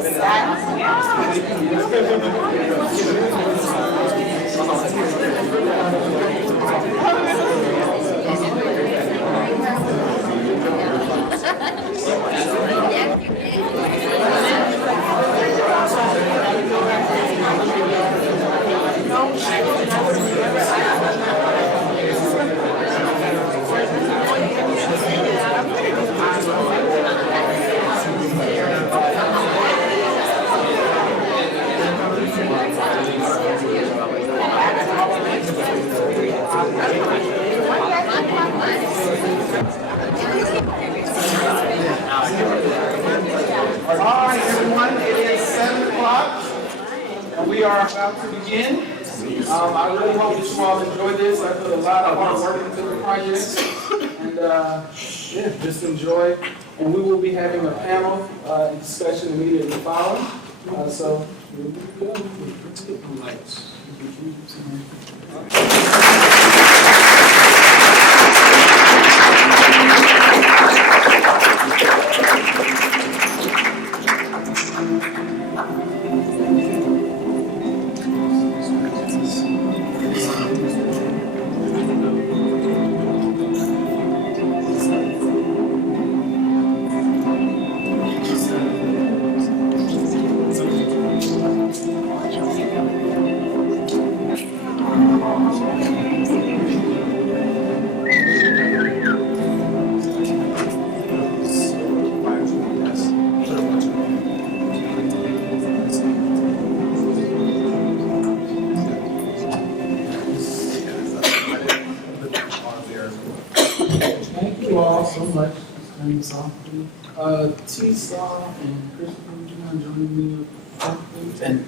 All right, everyone, it is 7 o'clock, and we are about to begin. I really hope that you all enjoy this. I put a lot of hard work into the project, and yeah, just enjoy. And we will be having a panel discussion immediately following. So, let's get the lights. Thank you all so much for turning this off. T-Saw and Kristopher, would you mind joining me up, please? And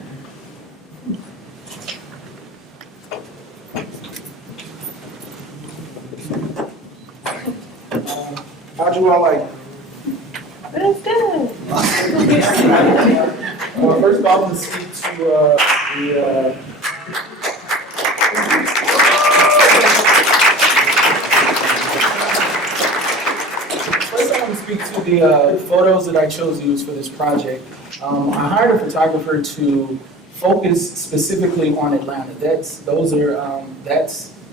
how'd you all like? It was good. Well, first of all, I'm going to speak to the photos that I chose to use for this project. I hired a photographer to focus specifically on Atlanta. That's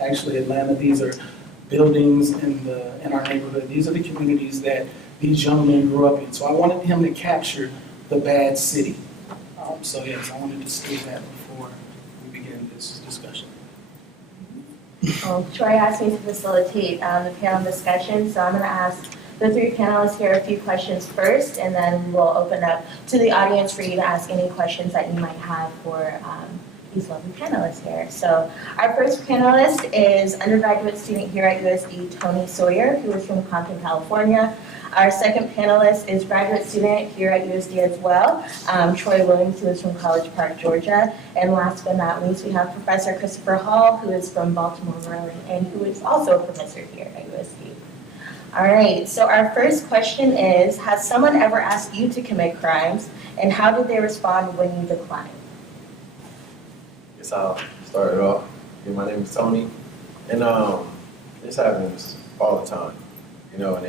actually Atlanta. These are buildings in our neighborhood. These are the communities that these young men grew up in. So I wanted him to capture the bad city. So yes, I wanted to state that before we begin this discussion. Troy asked me to facilitate the panel discussion, so I'm going to ask the three panelists here a few questions first, and then we'll open up to the audience for you to ask any questions that you might have for these lovely panelists here. So our first panelist is undergraduate student here at USD, Toney Sawyer, who is from Compton, California. Our second panelist is graduate student here at USD as well, Troy Williams, who is from College Park, Georgia. And last but not least, we have Professor Kristopher Hall, who is from Baltimore, Maryland, and who is also a professor here at USD. All right, so our first question is, has someone ever asked you to commit crimes, and how did they respond when you declined? Yes, I'll start it off. Yeah, my name is Toney, and this happens all the time. You know, and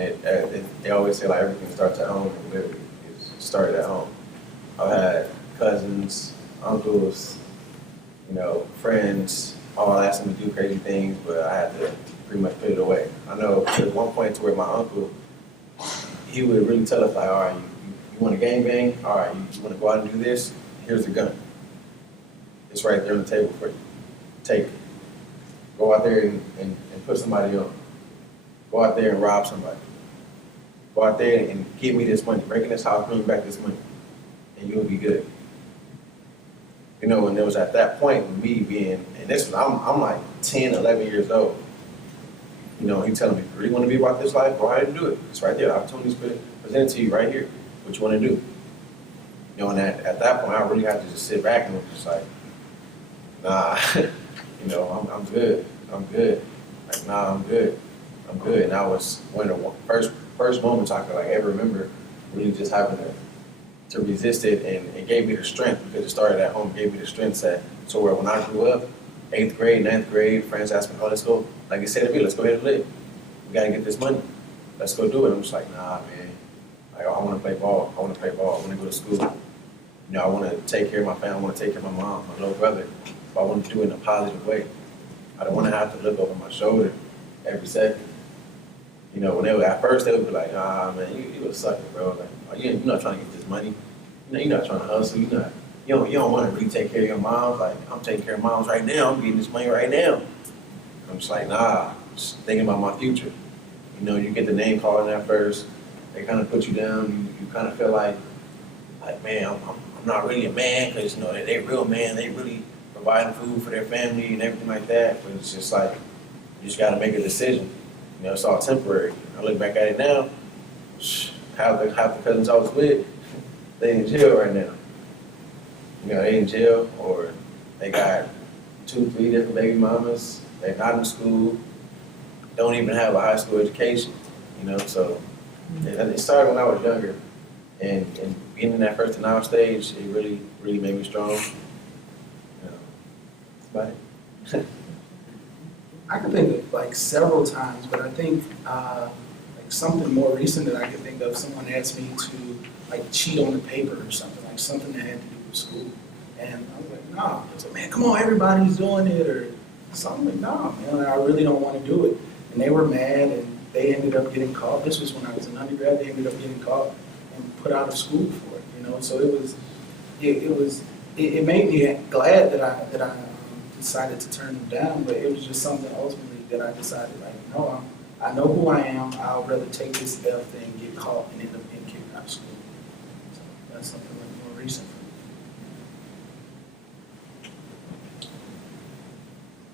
they always say like everything starts at home, and literally it started at home. I've had cousins, uncles, you know, friends, all asking me to do crazy things, but I had to pretty much put it away. I know at one point to where my uncle, he would really tell us like, all right, you want to gangbang? All right, you want to go out and do this? Here's the gun. It's right there on the table for you. Take it. Go out there and put somebody on. Go out there and rob somebody. Go out there and give me this money. Break in this house, bring me back this money. And you'll be good. You know, and it was at that point with me being, and this was, I'm like 10, 11 years old. You know, he telling me, you really want to be about this life? Go ahead and do it. It's right there. Opportunity's presented to you right here. What you want to do? You know, and at that point, I really had to just sit back and was just like, nah, you know, I'm good. I'm good. Like, nah, I'm good. I'm good. And that was one of the first moments I could like ever remember really just having to resist it, and it gave me the strength because it started at home. It gave me the strength that so where when I grew up, 8th grade, 9th grade, friends asked me, oh, let's go. Like they said to me, let's go ahead and live. We gotta get this money. Let's go do it. I'm just like, nah, man. Like, I want to play ball. I want to play ball. I want to go to school. You know, I want to take care of my family, I want to take care of my mom, my little brother, but I want to do it in a positive way. I don't want to have to look over my shoulder every second. You know, when they were at first, they would be like, "Ah, man, you a sucker, bro. Like, oh, you're not trying to get this money. You know, you're not trying to hustle. You don't want to really take care of your moms. Like, I'm taking care of moms right now. I'm getting this money right now." I'm just like, nah, just thinking about my future. You know, you get the name calling at first. They kind of put you down. You kind of feel like, man, I'm not really a man because, you know, they real man. They really providing food for their family and everything like that. But it's just like, you just got to make a decision. You know, it's all temporary. I look back at it now, half the cousins I was with, they in jail right now. You know, they in jail or they got 2, 3 different baby mamas. They're not in school, don't even have a high school education, you know, so it started when I was younger, and being in that first denial stage, it really made me strong. You know, that's about it. I can think of like several times, but I think like something more recent that I can think of, someone asked me to like cheat on the paper or something, like something that had to do with school. And I was like, nah. I was like, man, come on, everybody's doing it, or something. Like, nah, man, I really don't want to do it. And they were mad, and they ended up getting caught. This was when I was an undergrad. They ended up getting caught and put out of school for it. You know, so it made me glad that I decided to turn them down. But it was just something ultimately that I decided, like, no, I know who I am. I'll rather take this L than get caught and end up getting kicked out of school. So that's something like more recent for me.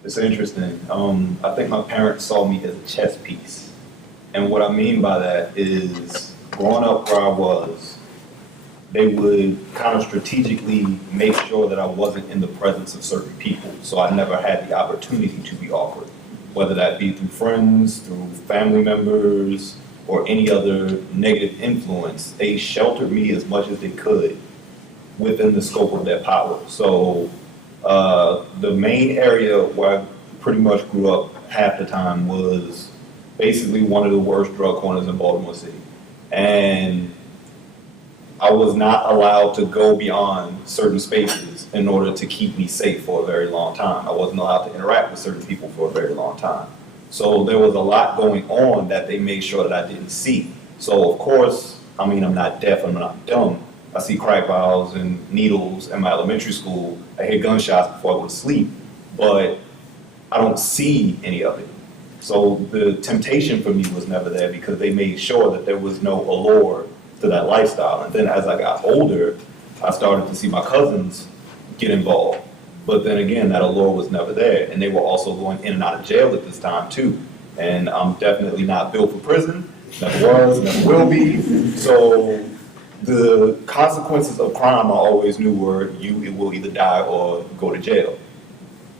It's interesting. I think my parents saw me as a chess piece. And what I mean by that is, growing up where I was, they would kind of strategically make sure that I wasn't in the presence of certain people. So I never had the opportunity to be awkward, whether that be through friends, through family members, or any other negative influence. They sheltered me as much as they could within the scope of their power. So the main area where I pretty much grew up half the time was basically one of the worst drug corners in Baltimore City. And I was not allowed to go beyond certain spaces in order to keep me safe for a very long time. I wasn't allowed to interact with certain people for a very long time. So there was a lot going on that they made sure that I didn't see. So of course, I mean, I'm not deaf, I'm not dumb. I see crack vials and needles in my elementary school. I hear gunshots before I go to sleep, but I don't see any of it. So the temptation for me was never there because they made sure that there was no allure to that lifestyle. And then as I got older, I started to see my cousins get involved. But then again, that allure was never there. And they were also going in and out of jail at this time too. And I'm definitely not built for prison, never was, never will be. So the consequences of crime I always knew were it will either die or go to jail.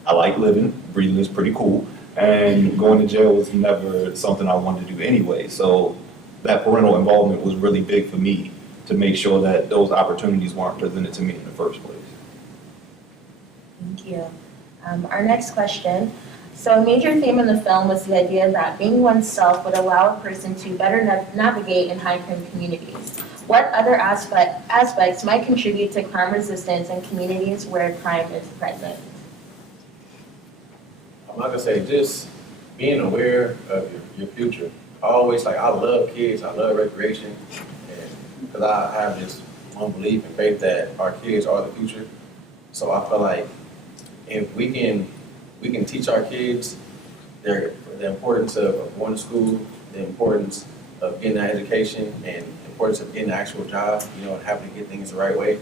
I like living, breathing is pretty cool, and going to jail was never something I wanted to do anyway. So that parental involvement was really big for me to make sure that those opportunities weren't presented to me in the first place. Thank you. Our next question. So a major theme in the film was the idea that being oneself would allow a person to better navigate in high-crime communities. What other aspects might contribute to crime resistance in communities where crime is present? I'm not gonna say just being aware of your future. I love kids, I love recreation, and because I have this one belief and faith that our kids are the future. So I feel like if we can teach our kids the importance of going to school, the importance of getting that education, and the importance of getting an actual job, you know, and having to get things the right way,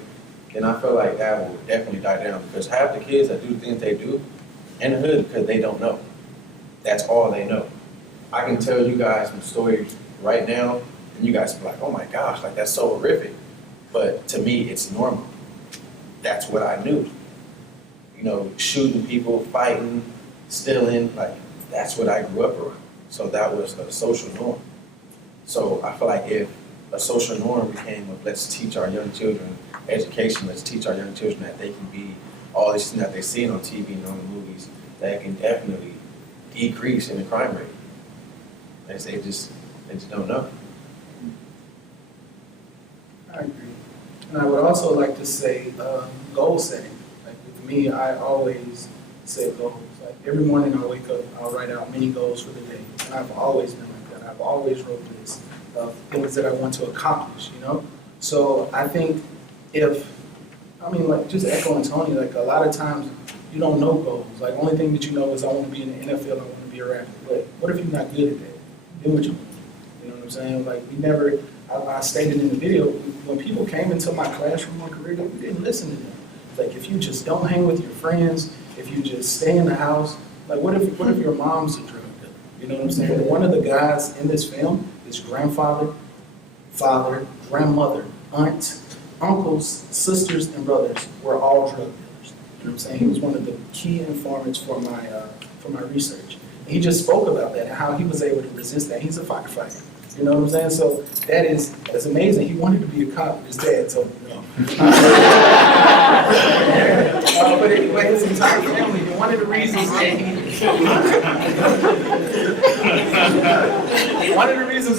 then I feel like that will definitely die down because half the kids that do the things they do in the hood because they don't know. That's all they know. I can tell you guys some stories right now, and you guys will be like, oh my gosh, like that's so horrific. But to me, it's normal. That's what I knew. You know, shooting people, fighting, stealing, like that's what I grew up around. So that was a social norm. So I feel like if a social norm became of let's teach our young children education, let's teach our young children that they can be all these things that they see on TV and on the movies, that can definitely decrease in the crime rate. They just don't know. I agree. And I would also like to say, goal setting. Like with me, I always set goals. Like every morning I wake up, I'll write out many goals for the day. And I've always been like that. I've always wrote lists of things that I want to accomplish, you know? So I think like just echoing Tony, like a lot of times you don't know goals. Like only thing that you know is I want to be in the NFL, I want to be a rapper. But what if you're not good at that? Then what you want? You know what I'm saying? Like I stated in the video, when people came into my classroom on career, we didn't listen to them. Like if you just don't hang with your friends, if you just stay in the house, like what if your mom's a drug dealer? You know what I'm saying? One of the guys in this film, his grandfather, father, grandmother, aunt, uncles, sisters, and brothers were all drug dealers. You know what I'm saying? He was one of the key informants for my research. And he just spoke about that and how he was able to resist that. He's a firefighter. You know what I'm saying? So that's amazing. He wanted to be a cop. His dad told me, but anyway, his entire family, and one of the reasons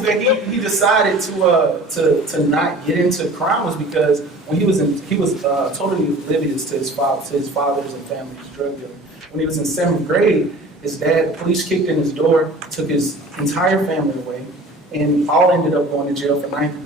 that he decided to not get into crime was because when he was totally oblivious to his father's and family's drug dealing. When he was in 7th grade, his dad, the police kicked in his door, took his entire family away, and all ended up going to jail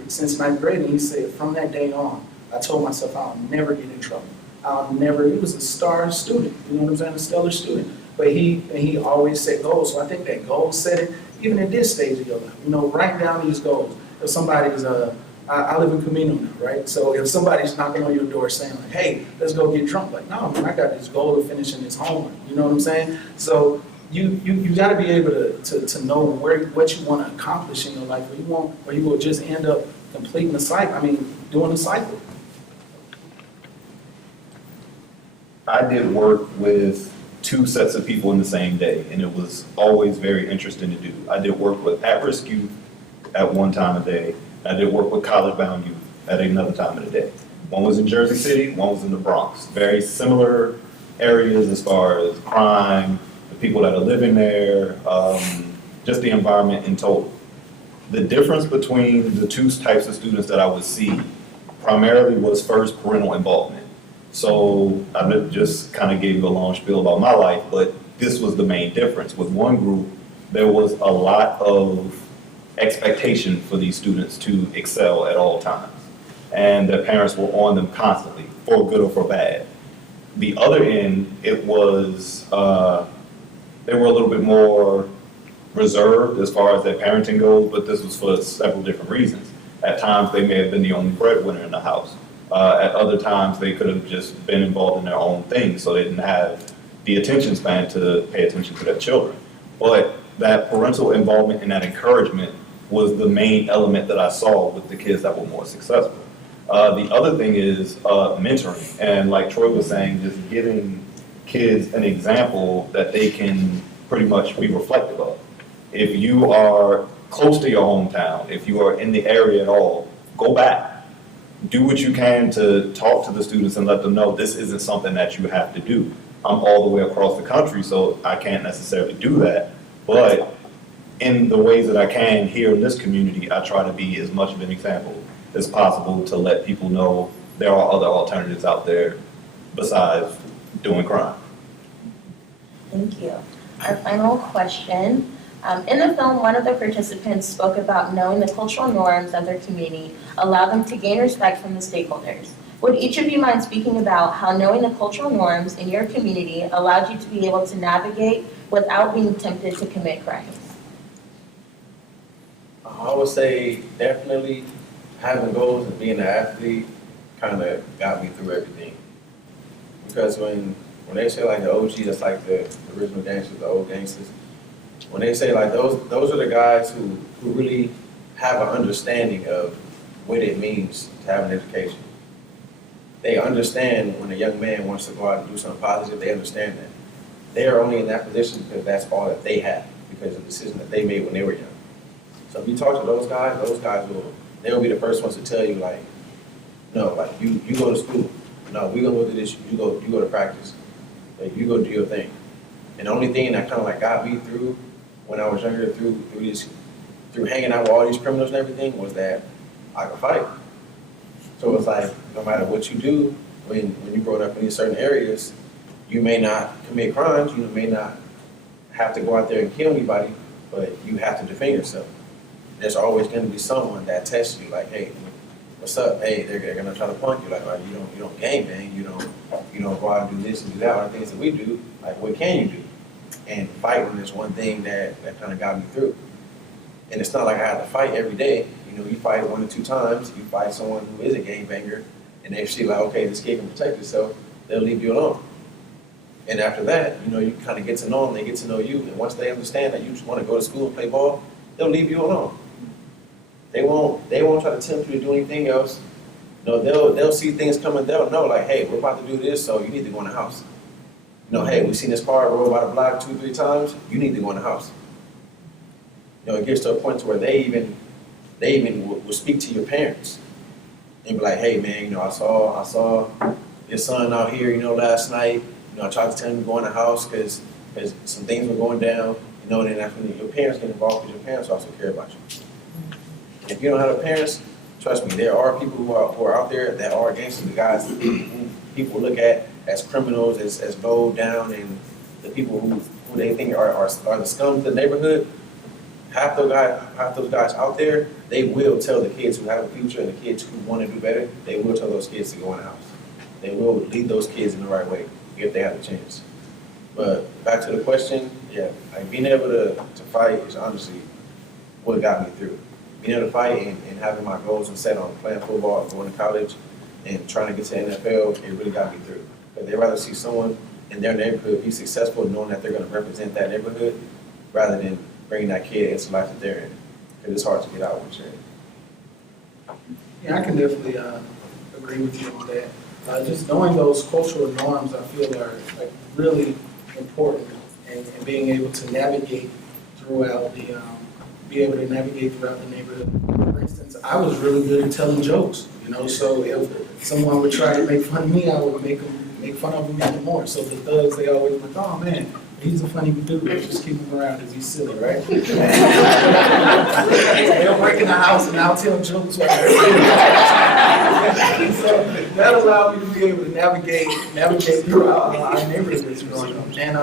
since 9th grade. And he said, from that day on, I told myself I'll never get in trouble. He was a star student, you know what I'm saying, a stellar student. But he always set goals. So I think that goal setting, even at this stage of your life, write down these goals. If somebody's, I live in Camino now, right? So if somebody's knocking on your door saying like, hey, let's go get drunk, like, no, man, I got this goal of finishing this homework, you know what I'm saying? So you got to be able to know what you want to accomplish in your life, or you will just end up completing the cycle. Doing the cycle. I did work with 2 sets of people in the same day, and it was always very interesting to do. I did work with at-risk youth at one time of day. I did work with college-bound youth at another time of the day. One was in Jersey City, one was in the Bronx. Very similar areas as far as crime, the people that are living there, just the environment in total. The difference between the 2 types of students that I would see primarily was first parental involvement. So I just kind of gave you a long spiel about my life, but this was the main difference. With one group, there was a lot of expectation for these students to excel at all times. And their parents were on them constantly, for good or for bad. The other end, it was, they were a little bit more reserved as far as their parenting goes, but this was for several different reasons. At times, they may have been the only breadwinner in the house. At other times, they could have just been involved in their own thing, so they didn't have the attention span to pay attention to their children. But that parental involvement and that encouragement was the main element that I saw with the kids that were more successful. The other thing is mentoring, and like Troy was saying, just giving kids an example that they can pretty much be reflective of. If you are close to your hometown, if you are in the area at all, go back. Do what you can to talk to the students and let them know this isn't something that you have to do. I'm all the way across the country, so I can't necessarily do that. But in the ways that I can here in this community, I try to be as much of an example as possible to let people know there are other alternatives out there besides doing crime. Thank you. Our final question. In the film, one of the participants spoke about knowing the cultural norms of their community allow them to gain respect from the stakeholders. Would each of you mind speaking about how knowing the cultural norms in your community allowed you to be able to navigate without being tempted to commit crimes? I would say definitely having goals and being an athlete kind of got me through everything. Because when they say like the OG, that's like the original gangsters, the old gangsters. When they say like those are the guys who really have an understanding of what it means to have an education. They understand when a young man wants to go out and do something positive, they understand that. They are only in that position because that's all that they have, because of the decision that they made when they were young. So if you talk to those guys they'll be the first ones to tell you like, no, like you go to school. No, we gonna go do this, you go to practice. Like you go do your thing. And the only thing that kind of like got me through when I was younger, through hanging out with all these criminals and everything, was that I could fight. So it's like, no matter what you do, when you grow up in these certain areas, you may not commit crimes, you may not have to go out there and kill anybody, but you have to defend yourself. There's always going to be someone that tests you, like, hey, what's up? Hey, they're going to try to punk you, like, you don't gangbang, you don't go out and do this and do that. All the things that we do, like, what can you do? And fighting is one thing that kind of got me through. And it's not like I had to fight every day. You fight 1 or 2 times, you fight someone who is a gangbanger, and they see like, okay, this kid can protect himself, they'll leave you alone. And after that, you kind of get to know them, they get to know you, and once they understand that you just want to go to school and play ball, they'll leave you alone. They won't try to tempt you to do anything else. They'll see things coming, they'll know like, hey, we're about to do this, so you need to go in the house. Hey, we've seen this car roll by the block 2 or 3 times, you need to go in the house. It gets to a point to where they even will speak to your parents and be like, hey man, I saw your son out here, last night. I tried to tell him to go in the house because some things were going down, and then that's when your parents get involved because your parents also care about you. If you don't have parents, trust me, there are people who are out there that are gangsters, the guys who people look at as criminals, as low down, and the people who they think are the scum of the neighborhood. Half those guys out there, they will tell the kids who have a future and the kids who want to do better, they will tell those kids to go in the house. They will lead those kids in the right way if they have the chance. But back to the question, yeah, like being able to fight is honestly what got me through. Being able to fight and having my goals and set on playing football, going to college, and trying to get to the NFL, it really got me through. Because they'd rather see someone in their neighborhood be successful knowing that they're going to represent that neighborhood rather than bringing that kid into life that they're in. Because it's hard to get out once you're in. Yeah, I can definitely agree with you on that. Just knowing those cultural norms, I feel are like really important, and being able to navigate throughout the neighborhood. For instance, I was really good at telling jokes, so if someone would try to make fun of me, I would make fun of them even more. So the thugs, they always like, oh man, he's a funny dude, just keep him around because he's silly, right? They'll break in the house and I'll tell jokes while they're so that allowed me to be able to navigate throughout our neighborhoods growing up. And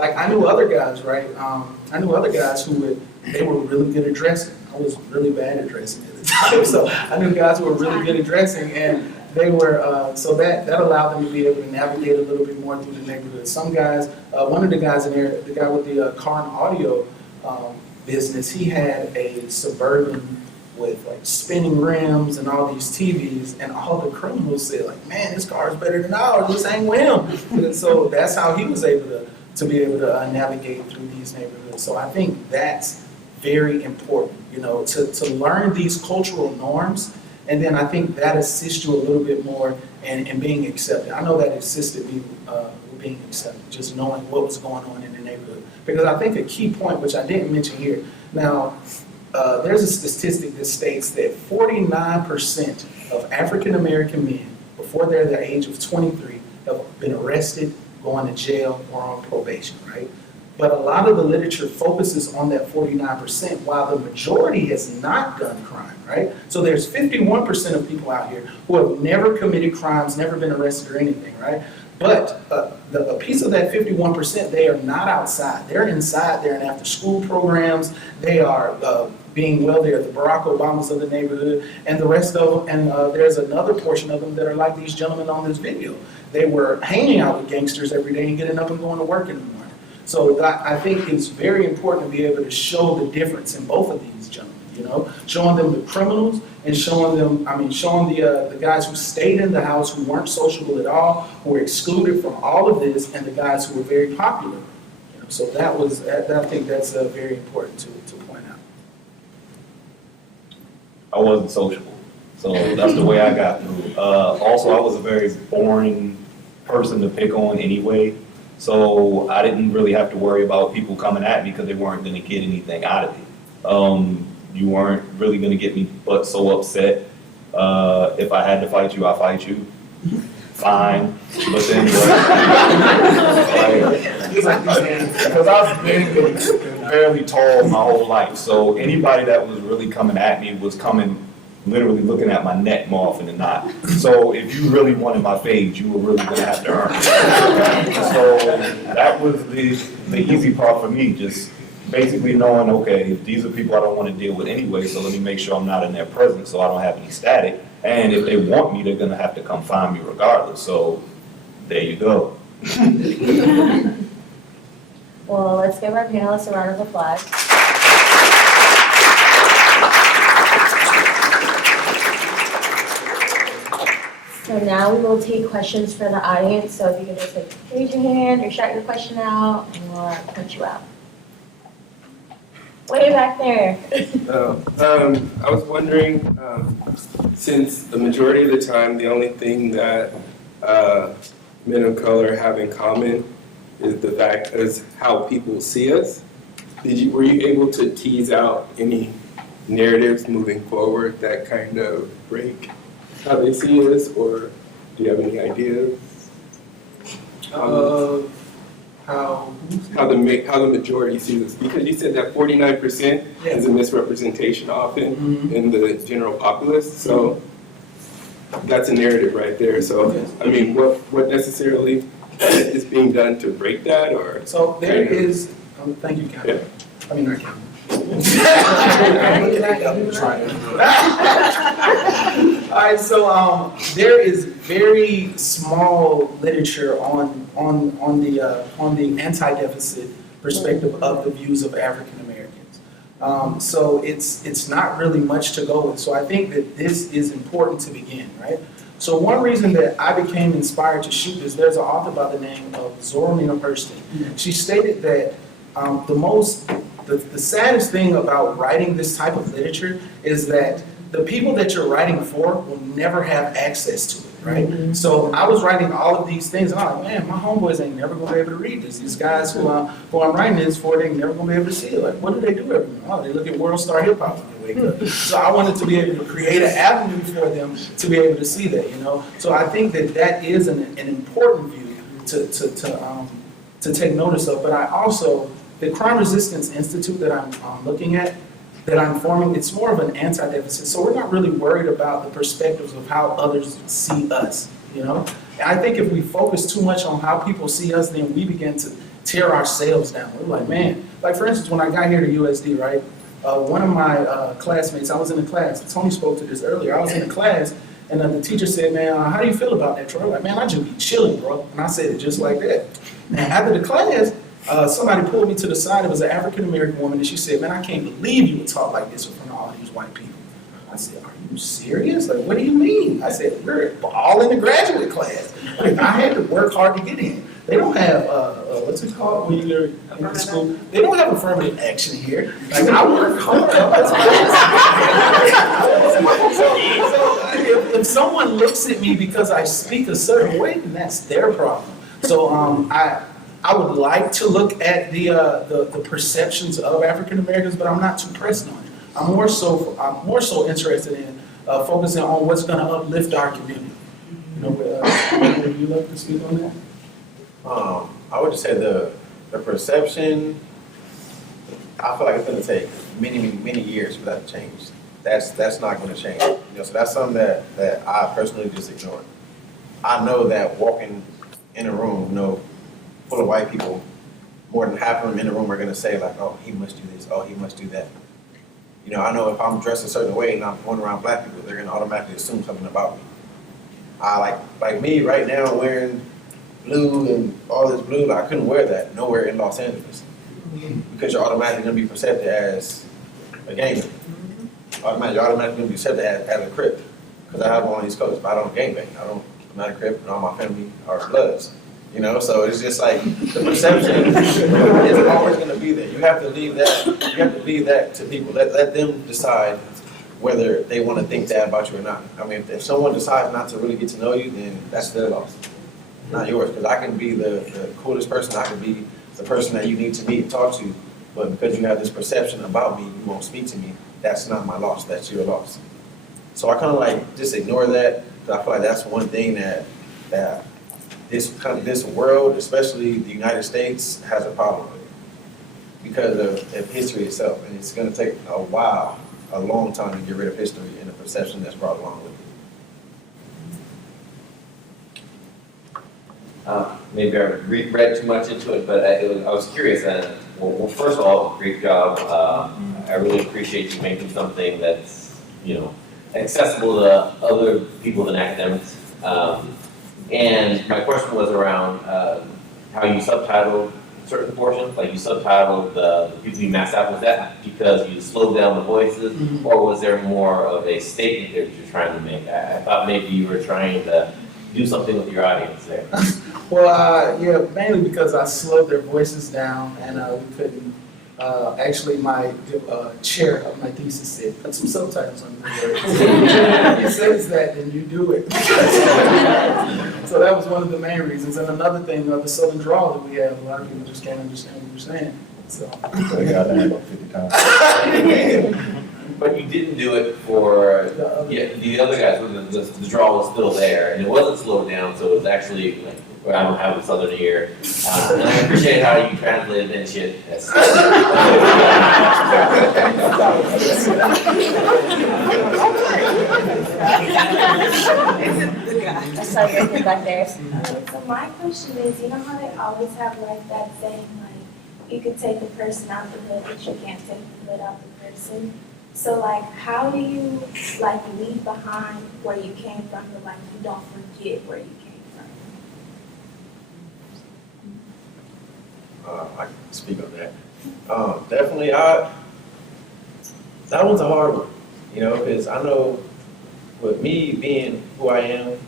I knew other guys, right? I knew other guys they were really good at dressing. I was really bad at dressing at the time, so I knew guys who were really good at dressing, and they were, so that allowed them to be able to navigate a little bit more through the neighborhood. Some guys, one of the guys in there, the guy with the car and audio business, he had a Suburban with like spinning rims and all these TVs, and all the criminals said like, man, this car is better than ours, let's hang with him. And so that's how he was able to be able to navigate through these neighborhoods. So I think that's very important, to learn these cultural norms. And then I think that assists you a little bit more in being accepted. I know that assisted me with being accepted, just knowing what was going on in the neighborhood. Because I think a key point, which I didn't mention here, now there's a statistic that states that 49% of African American men, before they're the age of 23, have been arrested, going to jail, or on probation, right? But a lot of the literature focuses on that 49%, while the majority has not done crime, right? So there's 51% of people out here who have never committed crimes, never been arrested or anything, right? But a piece of that 51%, they are not outside. They're inside. They're in after-school programs. They are they're the Barack Obamas of the neighborhood, and the rest of them. And there's another portion of them that are like these gentlemen on this video. They were hanging out with gangsters every day and getting up and going to work in the morning. So I think it's very important to be able to show the difference in both of these gentlemen, showing them the criminals and showing the guys who stayed in the house, who weren't sociable at all, who were excluded from all of this, and the guys who were very popular. So I think that's very important to point out. I wasn't sociable, so that's the way I got through. Also, I was a very boring person to pick on anyway. So I didn't really have to worry about people coming at me because they weren't going to get anything out of it. You weren't really going to get me but so upset. If I had to fight you, I'll fight you. Fine. But then because I've been barely tall my whole life. So anybody that was really coming at me was coming literally looking at my neck more often than not. So if you really wanted my fade, you were really gonna have to earn it. So that was the easy part for me, just basically knowing, okay, these are people I don't want to deal with anyway, so let me make sure I'm not in their presence so I don't have any static. And if they want me, they're gonna have to come find me regardless. So there you go. Well, let's give our panelists a round of applause. So now we will take questions from the audience. So if you could just like raise your hand or shout your question out, and we'll punch you out. Way back there. I was wondering, since the majority of the time, the only thing that men of color have in common is the fact is how people see us. Were you able to tease out any narratives moving forward that kind of break how they see us, or do you have any ideas? How the majority sees us, because you said that 49% is a misrepresentation often in the general populace, so that's a narrative right there. So I mean, what necessarily is being done to break that, or? So there is, thank you, Captain. Yeah. I mean, not Captain. I'm looking at you, I'm trying. All right, so there is very small literature on the anti-deficit perspective of the views of African Americans. So it's not really much to go with. So I think that this is important to begin, right? So one reason that I became inspired to shoot this, there's an author by the name of Zoromina Hurston. She stated that the saddest thing about writing this type of literature is that the people that you're writing for will never have access to it, right? So I was writing all of these things, and I'm like, man, my homeboys ain't never gonna be able to read this. These guys who I'm writing this for, they ain't never gonna be able to see it. Like, what do they do every morning? Oh, they look at World Star Hip Hop when they wake up. So I wanted to be able to create an avenue for them to be able to see that, you know? So I think that that is an important view to take notice of. But I also, the Crime Resistance Institute that I'm looking at, that I'm forming, it's more of an anti-deficit. So we're not really worried about the perspectives of how others see us, you know? And I think if we focus too much on how people see us, then we begin to tear ourselves down. We're like, man, like for instance, when I got here to USD, right? One of my classmates, I was in a class, Tony spoke to this earlier, I was in a class, and the teacher said, man, how do you feel about that, Troy? I'm like, man, I just be chilling, bro. And I said it just like that. And after the class, somebody pulled me to the side. It was an African-American woman, and she said, man, I can't believe you would talk like this in front of all these white people. I said, are you serious? Like, what do you mean? I said, we're all in the graduate class. Like, I had to work hard to get in. They don't have, what's it called when you're in school? They don't have affirmative action here. Like, I work hard. So if someone looks at me because I speak a certain way, then that's their problem. So I would like to look at the perceptions of African Americans, but I'm not too pressed on it. I'm more so interested in focusing on what's going to uplift our community. You know, would you like to speak on that? I would just say the perception. I feel like it's going to take many years for that to change. That's not going to change. You know, so that's something that I personally just ignore. I know that walking in a room, you know, full of white people, more than half of them in the room are going to say like, oh, he must do this, oh, he must do that. You know, I know if I'm dressed a certain way and I'm going around black people, they're going to automatically assume something about me. I like me right now wearing blue and all this blue, I couldn't wear that nowhere in Los Angeles because you're automatically going to be perceived as a ganger. You're automatically going to be perceived as a Crip because I have on East Coast, but I don't gangbang. I'm not a Crip, and all my family are Bloods. You know, so it's just like the perception is always going to be there. You have to leave that. You have to leave that to people. Let them decide whether they want to think that about you or not. I mean, if someone decides not to really get to know you, then that's their loss, not yours. Because I can be the coolest person. I can be the person that you need to meet and talk to. But because you have this perception about me, you won't speak to me. That's not my loss. That's your loss. So I kind of like just ignore that. Because I feel like that's one thing that this world, especially the United States, has a problem with because of history itself. And it's going to take a while, a long time to get rid of history in the perception that's brought along with it. Maybe I read too much into it, but I was curious. Well, first of all, great job. I really appreciate you making something that's, accessible to other people than academics. And my question was around how you subtitled certain portions, like you subtitled the people you maxed out. Was that because you slowed down the voices, or was there more of a statement that you're trying to make? I thought maybe you were trying to do something with your audience there. Well, yeah, mainly because I slowed their voices down and we couldn't, actually my chair of my thesis said, put some subtitles on the words. It says that, then you do it. So that was one of the main reasons. And another thing, the southern drawl that we have, a lot of people just can't understand what we're saying, so. They got that about 50 times. But you didn't do it for the other guys. The draw was still there, and it wasn't slowed down, so it was actually like, well, I don't have a southern ear. And I appreciate how you translated that shit. I saw your kid back there. So my question is, you know how they always have like that saying, like, you could take the person out the hood, but you can't take the hood out the person. So like, how do you like leave behind where you came from, but like you don't forget where you came from? I can speak on that. Definitely, that one's a hard one, because I know with me being who I am,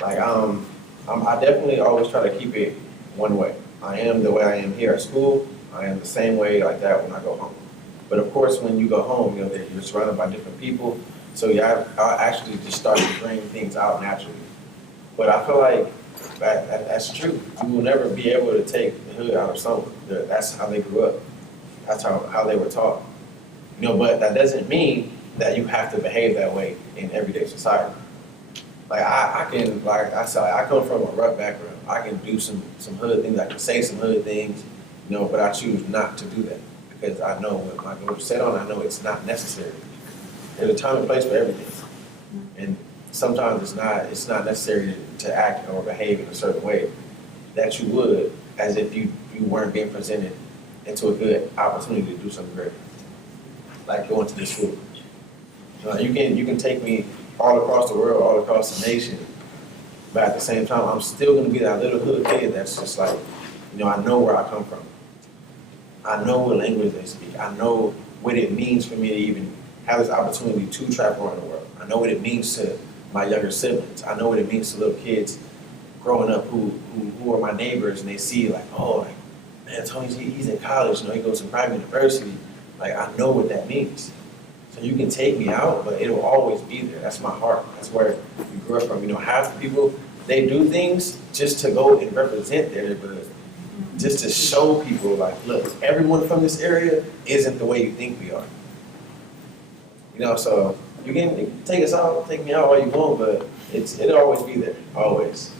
like I definitely always try to keep it one way. I am the way I am here at school. I am the same way like that when I go home. But of course, when you go home, you're surrounded by different people, so I actually just start to bring things out naturally. But I feel like that's true. You will never be able to take the hood out of someone. That's how they grew up. That's how they were taught. But that doesn't mean that you have to behave that way in everyday society. Like I can, like I said, I come from a rough background. I can do some hood things. I can say some hood things, but I choose not to do that because I know when my goals are set on, I know it's not necessary. There's a time and place for everything, and sometimes it's not necessary to act or behave in a certain way that you would as if you weren't being presented into a good opportunity to do something great, like going to this school. You can take me all across the world, all across the nation, but at the same time, I'm still going to be that little hood kid that's just like, I know where I come from. I know what language they speak. I know what it means for me to even have this opportunity to travel around the world. I know what it means to my younger siblings. I know what it means to little kids growing up who are my neighbors, and they see like, oh, like, man, Toney, he's in college, he goes to private university. Like, I know what that means. So you can take me out, but it'll always be there. That's my heart. That's where you grew up from. Half the people, they do things just to go and represent their neighborhood. Just to show people, like, look, everyone from this area isn't the way you think we are. So you can take us out, take me out all you want, but it'll always be there, always.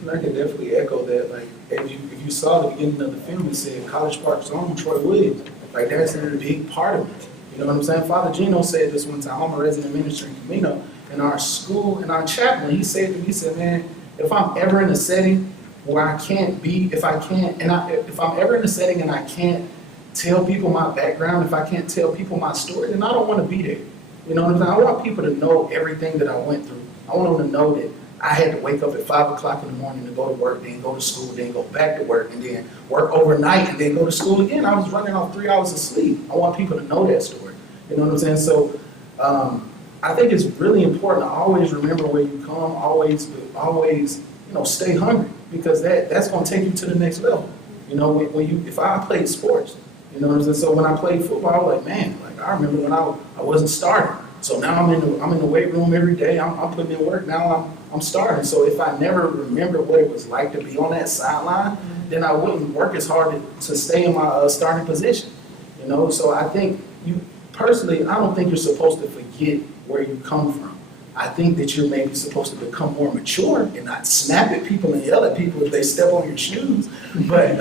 And I can definitely echo that. Like, if you saw the beginning of the film, it said College Park's own Troy Williams. Like, that's a big part of it. You know what I'm saying? Father Gino said this one time. I'm a resident minister in Camino. In our school, in our chaplain, he said to me, he said, man, if I'm ever in a setting where I can't be, if I'm ever in a setting and I can't tell people my background, if I can't tell people my story, then I don't want to be there. You know what I'm saying? I want people to know everything that I went through. I want them to know that I had to wake up at 5 o'clock in the morning to go to work, then go to school, then go back to work, and then work overnight, and then go to school again. I was running off 3 hours of sleep. I want people to know that story. You know what I'm saying? So I think it's really important to always remember where you come, always stay hungry, because that's going to take you to the next level. If I played sports, you know what I'm saying? So when I played football, I was like, man, like I remember when I wasn't starting. So now I'm in the weight room every day. I'm putting in work. Now I'm starting. So if I never remember what it was like to be on that sideline, then I wouldn't work as hard to stay in my starting position. So I think personally, I don't think you're supposed to forget where you come from. I think that you're maybe supposed to become more mature and not snap at people and yell at people if they step on your shoes. But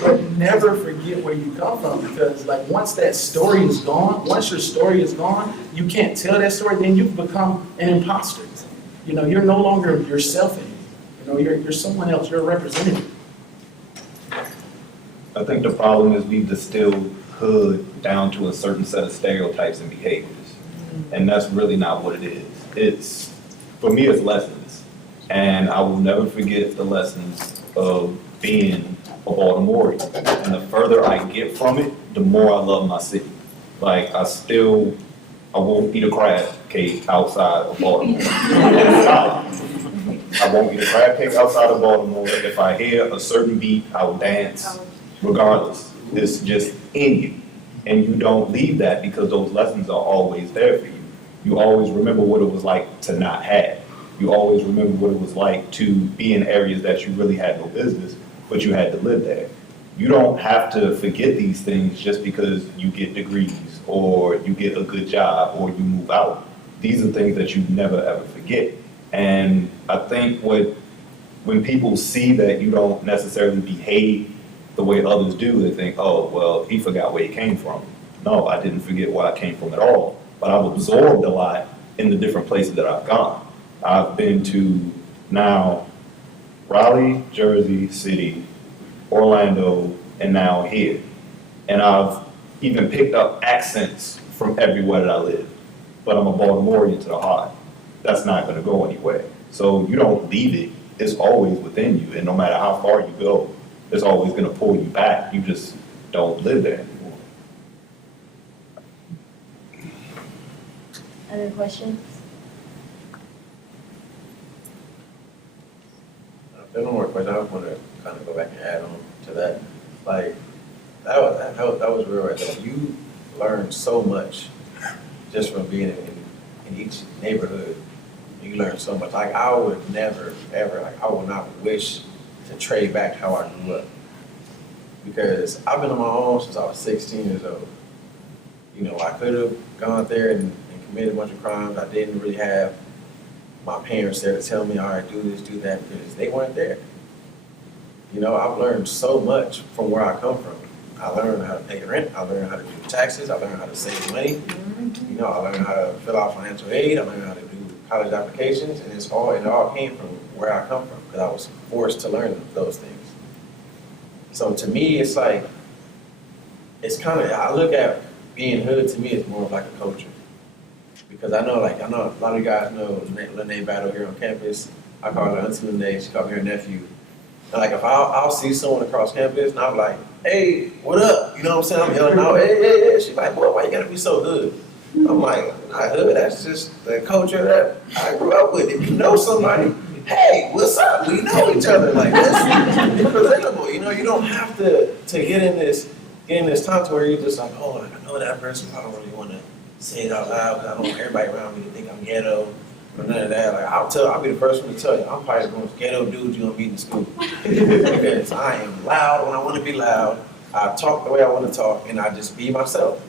but never forget where you come from, because like once that story is gone, once your story is gone, you can't tell that story, then you've become an imposter. You know, you're no longer yourself anymore. You know, you're someone else, you're a representative. I think the problem is we distilled hood down to a certain set of stereotypes and behaviors. And that's really not what it is. For me, it's lessons. And I will never forget the lessons of being a Baltimorean. And the further I get from it, the more I love my city. Like, I won't eat a crab cake outside of Baltimore. I won't eat a crab cake outside of Baltimore. If I hear a certain beat, I will dance regardless. It's just in you. And you don't leave that because those lessons are always there for you. You always remember what it was like to not have. You always remember what it was like to be in areas that you really had no business, but you had to live there. You don't have to forget these things just because you get degrees or you get a good job or you move out. These are things that you never ever forget. And I think when people see that you don't necessarily behave the way others do, they think, oh, well, he forgot where he came from. No, I didn't forget where I came from at all, but I've absorbed a lot in the different places that I've gone. I've been to now Raleigh, Jersey City, Orlando, and now here. And I've even picked up accents from everywhere that I live, but I'm a Baltimorean to the heart. That's not gonna go anywhere. So you don't leave it, it's always within you, and no matter how far you go, it's always gonna pull you back. You just don't live there anymore. Other questions? There's no more questions. I just want to kind of go back and add on to that. Like, that was real right there. You learn so much just from being in each neighborhood. You learn so much. Like, I would never, ever, like, I would not wish to trade back how I grew up. Because I've been on my own since I was 16 years old. You know, I could have gone out there and committed a bunch of crimes. I didn't really have my parents there to tell me, all right, do this, do that, because they weren't there. You know, I've learned so much from where I come from. I learned how to pay rent. I learned how to do taxes. I learned how to save money. You know, I learned how to fill out financial aid. I learned how to do college applications, and it all came from where I come from, because I was forced to learn those things. So to me, it's like, it's kind of, I look at being hood, to me, it's more of like a culture. Because I know a lot of you guys know Lene Battle here on campus. I call her Auntie Lene, she called me her nephew. And like, if I'll see someone across campus, and I'm like, hey, what up? You know what I'm saying? I'm yelling out, hey. She's like, boy, why you gotta be so hood? I'm like, not hood, that's just the culture that I grew up with. If you know somebody, hey, what's up? We know each other. Like, it's presentable. You know, you don't have to get in this time to where you're just like, oh, I know that person, I don't really want to say it out loud, because I don't want everybody around me to think I'm ghetto or none of that. Like, I'll be the first one to tell you, I'm probably the most ghetto dude you're gonna meet in school. Because I am loud when I want to be loud, I talk the way I want to talk, and I just be myself.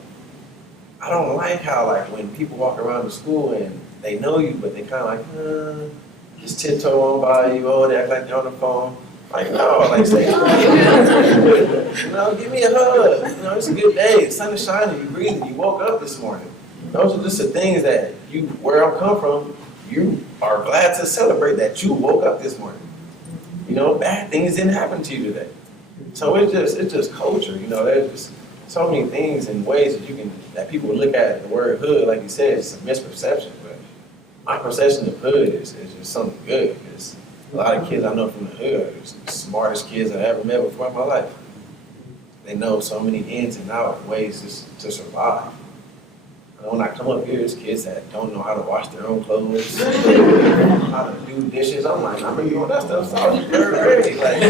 I don't like how, like, when people walk around the school and they know you, but they kind of like, just tiptoe on by you, they act like they're on the phone. Like, no, like, stay you know, give me a hug. You know, it's a good day. The sun is shining. You breathing. You woke up this morning. Those are just the things that where I come from, you are glad to celebrate that you woke up this morning. You know, bad things didn't happen to you today. So it's just culture. You know, there's just so many things and ways that people look at the word hood. Like you said, it's a misperception. But my perception of hood is just something good. Because a lot of kids I know from the hood are the smartest kids I've ever met before in my life. They know so many ins and outs, ways to survive. And when I come up here, there's kids that don't know how to wash their own clothes, how to do dishes. I'm like, I've been doing that stuff since I was in third grade. Like,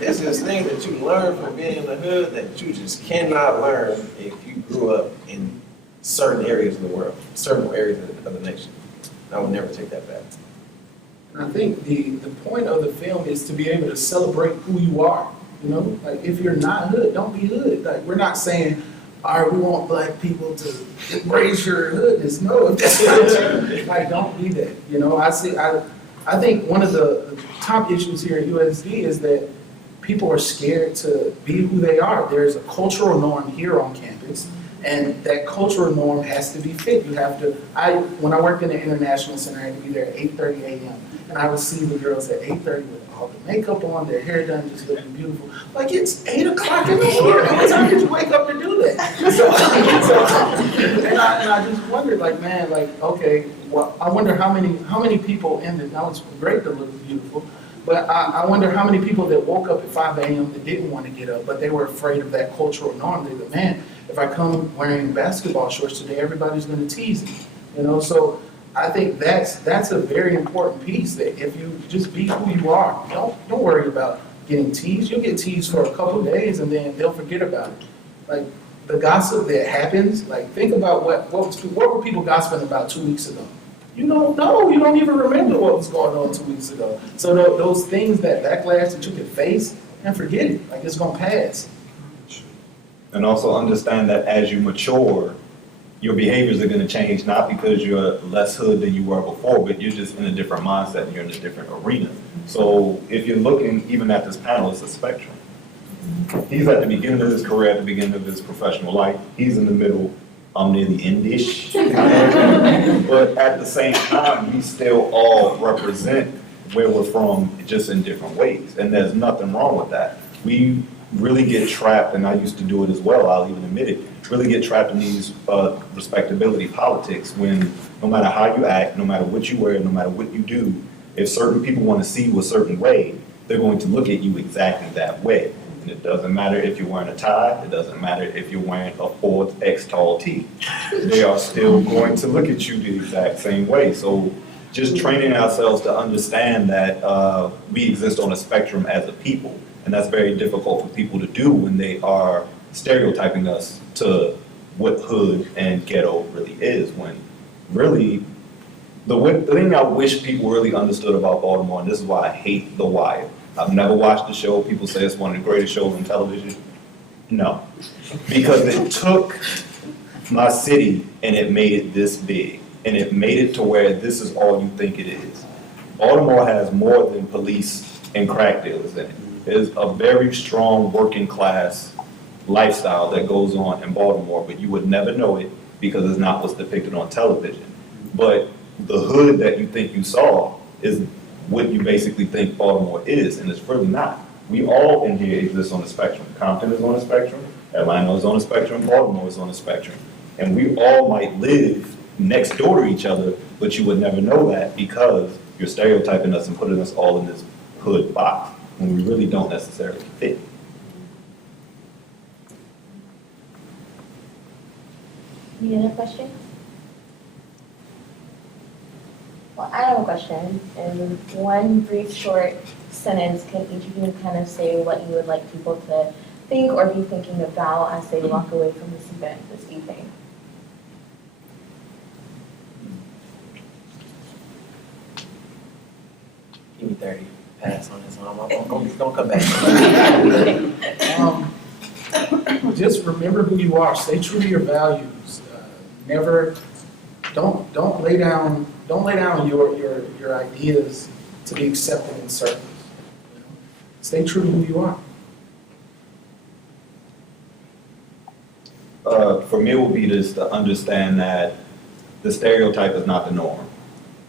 it's just things that you learn from being in the hood that you just cannot learn if you grew up in certain areas of the world, certain areas of the nation. I would never take that back. And I think the point of the film is to be able to celebrate who you are. You know, like, if you're not hood, don't be hood. Like, we're not saying, all right, we want black people to embrace your hoodness. No, if that's not true, like, don't be that. You know, I I think one of the top issues here at USD is that people are scared to be who they are. There's a cultural norm here on campus, and that cultural norm has to be fit. You have to, when I worked in the International Center, I had to be there at 8:30 a.m. And I would see the girls at 8:30 with all the makeup on, their hair done, just looking beautiful. Like, it's 8 o'clock in the morning. What time did you wake up to do that? And I just wondered, like, man, like, okay, well, I wonder how many people in the, now it's great to look beautiful, but I wonder how many people that woke up at 5 a.m. that didn't want to get up, but they were afraid of that cultural norm. They go, man, if I come wearing basketball shorts today, everybody's going to tease me, you know? So I think that's a very important piece, that if you just be who you are, don't worry about getting teased. You'll get teased for a couple of days and then they'll forget about it. Like, the gossip that happens, like, think about what were people gossiping about 2 weeks ago? You don't know, you don't even remember what was going on 2 weeks ago. So those things, that backlash that you can face, and forget it, like, it's gonna pass. And also understand that as you mature, your behaviors are going to change, not because you're less hood than you were before, but you're just in a different mindset and you're in a different arena. So if you're looking even at this panel, it's a spectrum. He's at the beginning of his career, at the beginning of his professional life. He's in the middle, near the end-ish. But at the same time, we still all represent where we're from, just in different ways. And there's nothing wrong with that. We really get trapped, and I used to do it as well, I'll even admit it, really get trapped in these respectability politics when no matter how you act, no matter what you wear, no matter what you do, if certain people want to see you a certain way, they're going to look at you exactly that way. And it doesn't matter if you're wearing a tie, it doesn't matter if you're wearing a 4X tall tee. They are still going to look at you the exact same way. So just training ourselves to understand that we exist on a spectrum as a people. And that's very difficult for people to do when they are stereotyping us to what hood and ghetto really is, when really the thing I wish people really understood about Baltimore, and this is why I hate The Wire. I've never watched the show. People say it's one of the greatest shows on television. No, because it took my city and it made it this big, and it made it to where this is all you think it is. Baltimore has more than police and crack dealers in it. There's a very strong working class lifestyle that goes on in Baltimore, but you would never know it because it's not what's depicted on television. But the hood that you think you saw is what you basically think Baltimore is, and it's really not. We all in here exist on the spectrum. Compton is on the spectrum, Atlanta is on the spectrum, Baltimore is on the spectrum. And we all might live next door to each other, but you would never know that because you're stereotyping us and putting us all in this hood box when we really don't necessarily fit. Any other questions? Well, I have a question. In one brief, short sentence, can each of you kind of say what you would like people to think or be thinking about as they walk away from this event this evening? Give me 30. Pass on this one. I'm gonna come back. Just remember who you are. Stay true to your values. Never, don't lay down your ideas to be accepted in circles. You know? Stay true to who you are. For me, it would be just to understand that the stereotype is not the norm.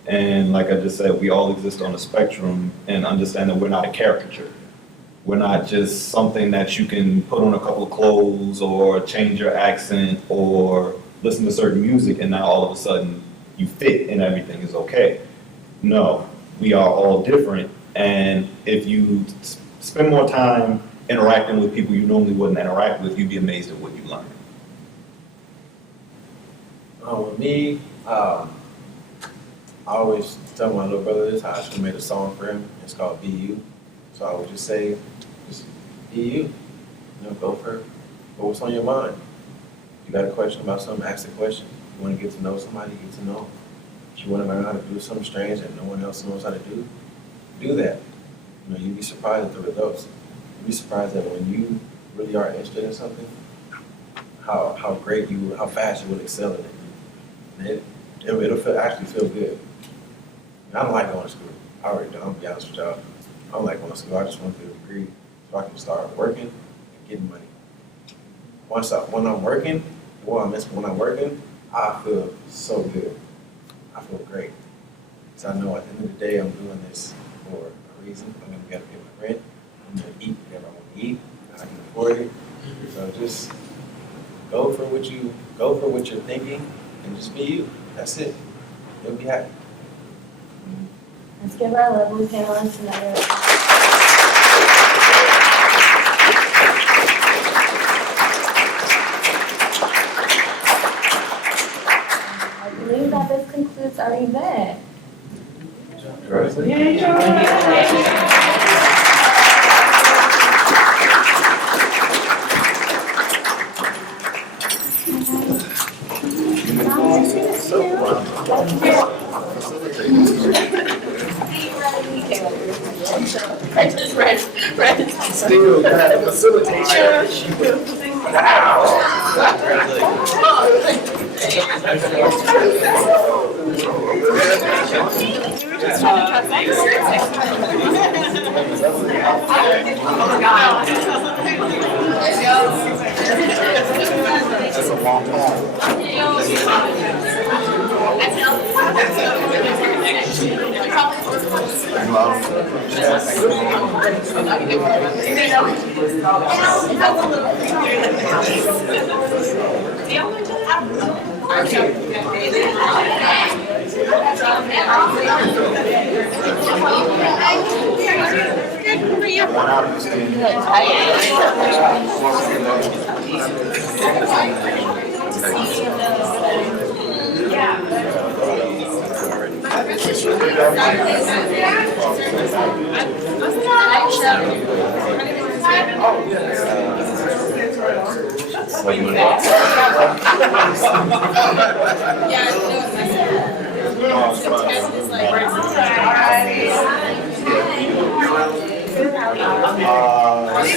And like I just said, we all exist on a spectrum, and understand that we're not a caricature. We're not just something that you can put on a couple of clothes or change your accent or listen to certain music and now all of a sudden you fit and everything is okay. No, we are all different, and if you spend more time interacting with people you normally wouldn't interact with, you'd be amazed at what you learn. With me, I always tell my little brother this. I actually made a song for him. It's called Be You. So I would just say, just be you. You know, go for it. But what's on your mind? You got a question about something, ask the question. You want to get to know somebody, get to know them. If you want to learn how to do something strange that no one else knows how to do that. You know, you'd be surprised at the results. You'd be surprised that when you really are interested in something, how fast you will excel in it. And it'll actually feel good. I don't like going to school. I already don't, I'm be honest with y'all. I don't like going to school. I just want to get a degree so I can start working and getting money. When I'm working, when I'm working, I feel so good. I feel great. So I know at the end of the day, I'm doing this for a reason. I'm gonna be able to pay my rent. I'm gonna eat whatever I want to eat. I can afford it. So just go for what you're thinking, and just be you. That's it. You'll be happy. Let's give our lovely panelists another. I believe that this concludes our event. Still, facilitation. That's a long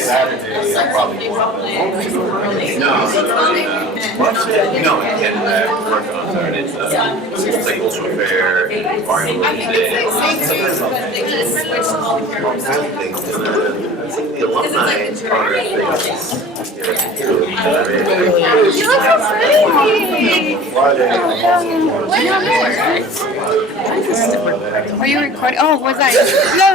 Saturday, I probably won't. No, I can't work on Saturday. It's like cultural fair, Mario Wednesday. All kinds of things. I think the alumni honor You look so pretty. Are you recording? Oh, was I? No.